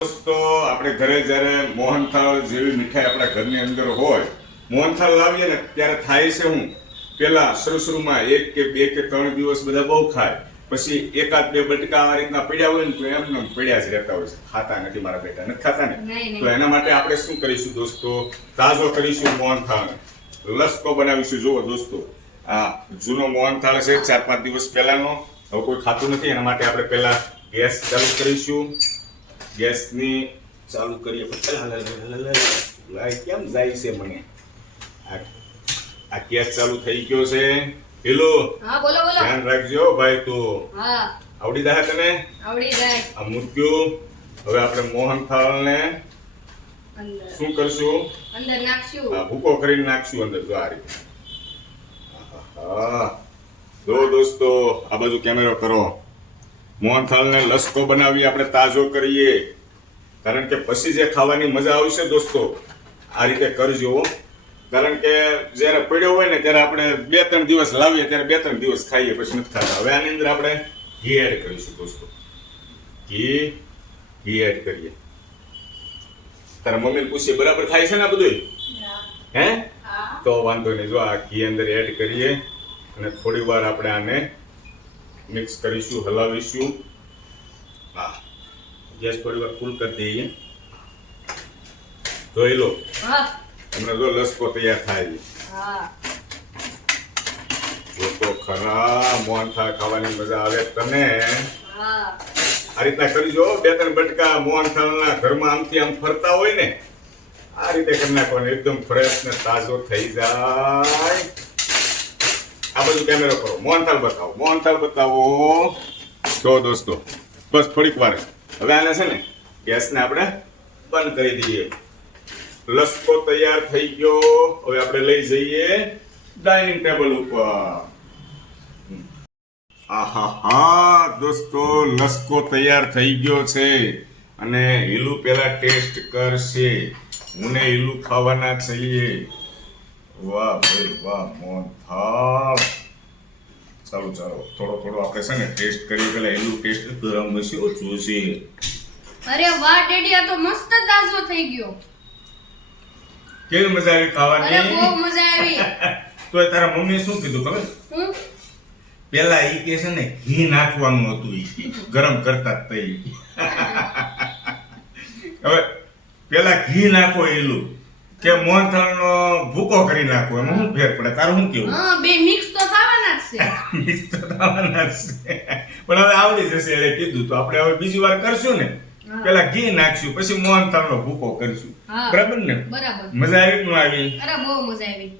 દોસ્તો આપણે ઘરે જ્યારે મોહનથાળ જેવી મીઠાઈ આપણા ઘરની અંદર હોય, મોહનથાળ લાવીએ ને ત્યારે થાય છે હું પેલા શરૂમાં 1 કે 2 કે 3 દિવસ બધા બહુ ખાય, પછી એકાદ બે બટકા આ રીતના પડ્યા હોય ને તો એમને પડ્યા જ રહેતા હોય છે, ખાતા નથી મારા બેટા, નથી ખાતા ને. તો એના માટે આપણે શું કરીશું દોસ્તો, તાજો કરીશું મોહનથાળ, લસકો બનાવીશું. જુઓ દોસ્તો, આ જૂનો મોહનથાળ છે 4-5 દિવસ પહેલાનો, હવે કોઈ ખાતું નથી, એના માટે આપણે પહેલા ગેસ ચાલુ કરીશું. ગેસની ચાલુ કરીએ કેમ જાય છે મને આ ગેસ ચાલુ થઈ ગયો છે. હેલો, હા બોલો બોલો, ધ્યાન રાખજો ભાઈ. તો હા આવડી જાય તને? આવડી જાય. આ મૂક્યું. હવે આપણે મોહનથાળને અંદર શું કરશું? અંદર નાખશું. આ ભૂકો કરીને નાખશું અંદર. જો આ રીતે. આહા, જો દોસ્તો આ બાજુ કેમેરો કરો. મોહનથાળને લસકો બનાવી આપણે તાજો કરીએ, કારણ કે પછી જે ખાવાની મજા આવશે દોસ્તો આ રીતે કરજો. કારણ કે જ્યારે પડ્યો હોય ને ત્યારે આપણે 2-3 દિવસ લાવીએ ત્યારે 2-3 દિવસ ખાઈએ, પછી નથી ખાતા. હવે આની અંદર આપણે ઘી એડ કરીશું દોસ્તો. ઘી એડ કરીએ. તારા મમ્મીને પૂછીએ બરાબર થાય છે ને આ બધું? હે? તો વાંધો નહીં. જો આ ઘી અંદર એડ કરીએ અને થોડી વાર આપણે આને મિક્સ કરીશું, હલાવીશું. હા, ગેસ થોડી વાર ફૂલ કરી દઈએ. જોઈ લો, હા હમણાં જો લસકો તૈયાર થાય છે. હા જો તો ખરા મોહનથાળ ખાવાની મજા આવે તને. હા આ રીતના કરજો. 2-3 બટકા મોહનથાળના ઘરમાં આમથી આમ ફરતા હોય ને આ રીતે કરી નાખવાનું, એકદમ ફ્રેશ ને તાજો થઈ જાય. આ બધું કેમેરો કરો, મોહનથાળ બતાવો, મોહનથાળ બતાવો. જો દોસ્તો બસ થોડીક વાર. હવે આને છે ને ગેસને આપણે બંધ કરી દઈએ. લસકો તૈયાર થઈ ગયો. હવે આપણે લઈ જઈએ ડાઇનિંગ ટેબલ ઉપર. આહા દોસ્તો, લસકો તૈયાર થઈ ગયો છે અને હીલું પેલા ટેસ્ટ કરશે. મને હીલું ખાવાના છીએ. વાહ ભાઈ વાહ, મોહનથાળ. ચાલો થોડો આપણે છે ને ટેસ્ટ કરીએ. પેલા એનું ટેસ્ટ ગરમ હશે, ઓછું છે. અરે વાહ ડેડી, આ તો મસ્ત તાજો થઈ ગયો. કેવી મજા આવી અરે ખાવાની? બહુ મજા આવી. તો તારા મમ્મીએ શું કીધું ખબર? હું પેલા ઈ કે છે ને ઘી નાખવાનું હતું, ઈ ગરમ કરતા જ તઈ. હવે પેલા ઘી નાખો એલું કે મોહનથાળનો ભૂકો કરી નાખો, એમાં શું ફેર પડે? તારું શું કેવું? હા, બે મિક્સ તો થવાના જ છે. મિક્સ તો થવાના જ છે, પણ હવે આવડી જશે એટલે કીધું. તો આપણે હવે બીજી વાર કરશું ને, પેલા ઘી નાખશું પછી મોહનથાળનો ભૂકો કરશું. હા. બરાબર ને? બરાબર. મજા આવી કે ન આવી? અરે બહુ મજા આવી.